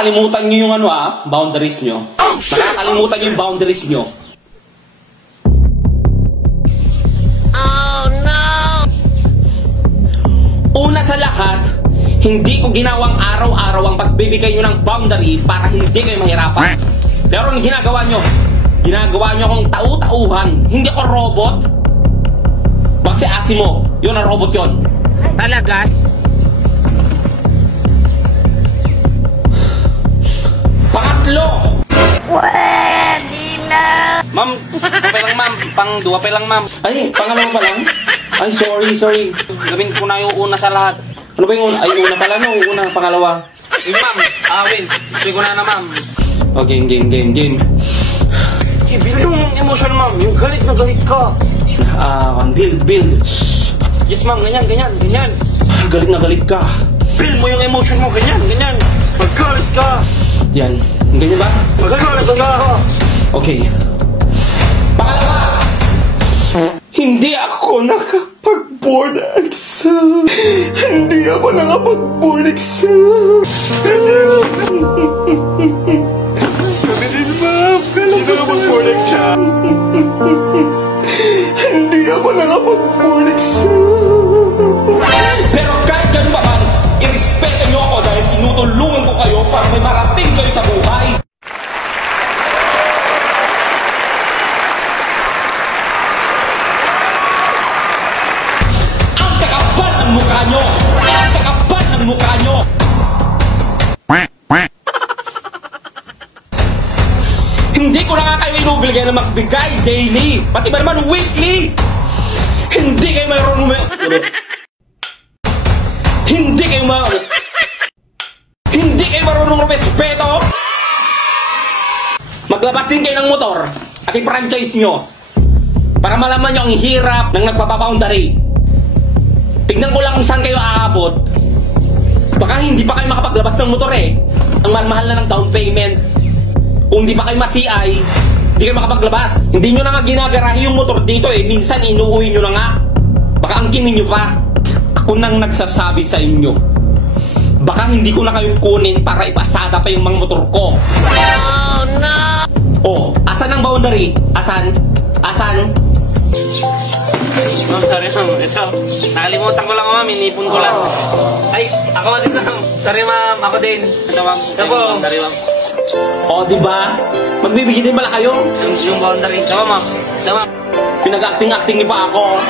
nakakalimutan nyo yung boundaries nyo. Nakakalimutan nyo yung boundaries nyo. Oh no! Una sa lahat, hindi ko ginawang araw-araw ang pagbibigay nyo ng boundary para hindi kayo mahirapan. Pero ang ginagawa nyo akong tau-tauhan. Hindi ako robot. Baka si Asimo, yun ang robot yun. Talaga? Pangatlo! Pwede na! Ma'am, pa lang ma'am. Pang-2 pa lang ma'am. Ay, pangalawa pa lang? Ay, sorry. Gawin ko na yung una sa lahat. Ano ba yung una? Ay, una pala no? Una, pangalawa. Yung ma'am, win. Gusto ko na ma'am. O, game. Build yung emotion ma'am. Yung galit na galit ka. Build. Yes ma'am, ganyan. Galit na galit ka. Build mo yung emotion mo, ganyan. Magalit ka. Yan. Ganyan ba? Magalit ka. Okay. Pangalawa! Hindi ako nakapag-board exam. Hindi ako nakapag-board exam. Kami din, ma'am. Hindi ako nakapag-board exam. Hindi ako nakapag-board exam. Pero kahit ganun ba man, i-respeto nyo ako dahil tinutulungan ko kayo para may marating kayo sa buhay. Ang kakapal ng mukha nyo! Hindi ko na nga kayo inubigay na magbigay daily, pati ba naman weekly? Hindi kayo mayroon Hindi kayo marunong respeto. Maglabas din kayo ng motor at i-franchise nyo para malaman nyo ang hirap ng nagpapaboundary. Tignan ko lang kung saan kayo aabot. Baka hindi pa kayo makapaglabas ng motor eh. Ang mahal na ng down payment. Kung di pa kayo ma-CI, hindi kayo makapaglabas. Hindi nyo na nga ginagarahe yung motor dito eh. Minsan inuuwi nyo na nga. Baka angkinin nyo pa. Ako nang nagsasabi sa inyo. Baka hindi ko na kayo kunin para ipasada pa yung mga motor ko. Oh no! Oh, asan ang boundary? Asan? Ma'am, sorry ma'am. Ito, nakalimutan ko lang ma'am. Inipon ko lang. Ay, ako din ma'am. Sorry ma'am. Ako din. Ito ma'am. Ito po. Sorry ma'am. O, diba? Magbibigay din pala kayo? Yung boundary. Ito ma'am. Ito ma'am. Pinag-acting-acting niyo pa ako.